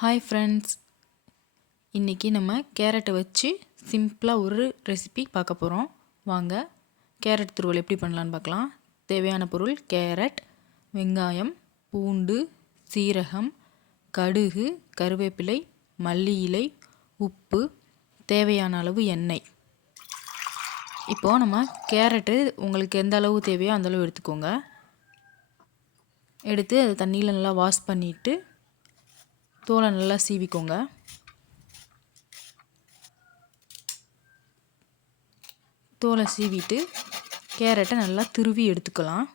Hi friends, இன்றைக்கி நம்ம கேரட்டை வச்சு சிம்பிளாக ஒரு ரெசிபி பார்க்க போகிறோம். வாங்க கேரட் துருவல் எப்படி பண்ணலான்னு பார்க்கலாம். தேவையான பொருள்: கேரட், வெங்காயம், பூண்டு, சீரகம், கடுகு, கருவேப்பிலை, மல்லி இலை, உப்பு, தேவையான அளவு எண்ணெய். இப்போது நம்ம கேரட்டு உங்களுக்கு எந்த அளவு தேவையோ அந்தளவு எடுத்துக்கோங்க. எடுத்து அதை தண்ணியில் நல்லா வாஷ் பண்ணிவிட்டு தோலை நல்லா சீவிக்கோங்க. தோலை சீவிட்டு கேரட்டை நல்லா துருவி எடுத்துக்கலாம்.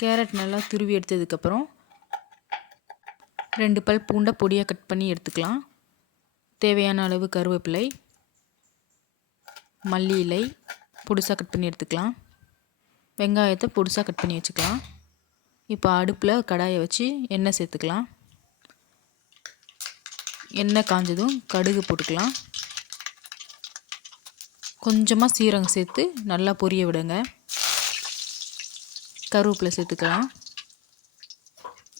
கேரட் நல்லா துருவி எடுத்ததுக்கப்புறம் 2 பல் பூண்டை பொடியாக கட் பண்ணி எடுத்துக்கலாம். தேவையான அளவு கருவேப்பிலை, மல்லி இலை பொடிசாக கட் பண்ணி எடுத்துக்கலாம். வெங்காயத்தை பொடிசாக கட் பண்ணி வச்சுக்கலாம். இப்போ அடுப்பில் கடாயை வச்சு எண்ணெய் சேர்த்துக்கலாம். எண்ணெய் காஞ்சதும் கடுகு போட்டுக்கலாம். கொஞ்சமாக சீரகம் சேர்த்து நல்லா பொரிய விடுங்க. கருவேப்பிலை சேர்த்துக்கலாம்.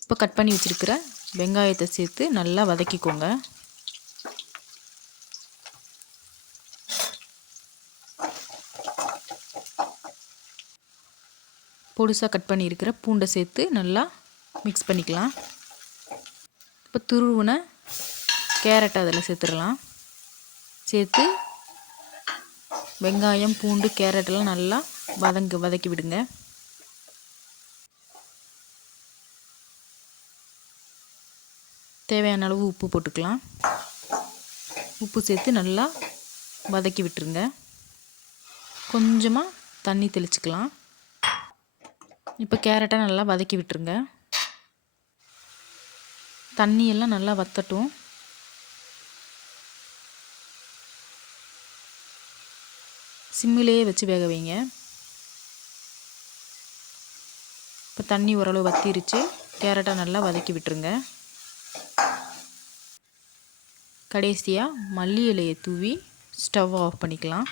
இப்போ கட் பண்ணி வச்சுருக்கிற வெங்காயத்தை சேர்த்து நல்லா வதக்கிக்கோங்க. பொடிசாக கட் பண்ணி இருக்கிற பூண்டை சேர்த்து நல்லா மிக்ஸ் பண்ணிக்கலாம். இப்போ துருவின கேரட்டை அதில் சேர்த்துடலாம். சேர்த்து வெங்காயம், பூண்டு, கேரட்டெல்லாம் நல்லா வதக்கி விடுங்க. தேவையான அளவு உப்பு போட்டுக்கலாம். உப்பு சேர்த்து நல்லா வதக்கி விட்டுருங்க. கொஞ்சமாக தண்ணி தெளிச்சுக்கலாம். இப்போ கேரட்டை நல்லா வதக்கி விட்டுருங்க. தண்ணியெல்லாம் நல்லா வற்றட்டும். சிம்மிலேயே வச்சு வேக வைங்க. இப்போ தண்ணி ஓரளவு வற்றிருச்சு. கேரட்டை நல்லா வதக்கி விட்டுருங்க. கடைசியாக மல்லி இலையை தூவி ஸ்டவ் ஆஃப் பண்ணிக்கலாம்.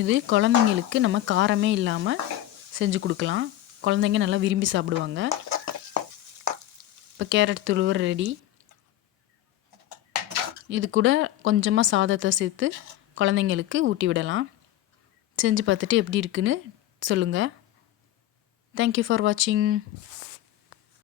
இது குழந்தைங்களுக்கு நம்ம காரமே இல்லாமல் செஞ்சு கொடுக்கலாம். குழந்தைங்க நல்லா விரும்பி சாப்பிடுவாங்க. இப்போ கேரட் துருவல் ரெடி. இது கூட கொஞ்சமாக சாதத்தை சேர்த்து குழந்தைங்களுக்கு ஊட்டி விடலாம். செஞ்சு பார்த்துட்டு எப்படி இருக்குன்னு சொல்லுங்கள். தேங்க்யூ ஃபார் வாட்சிங்.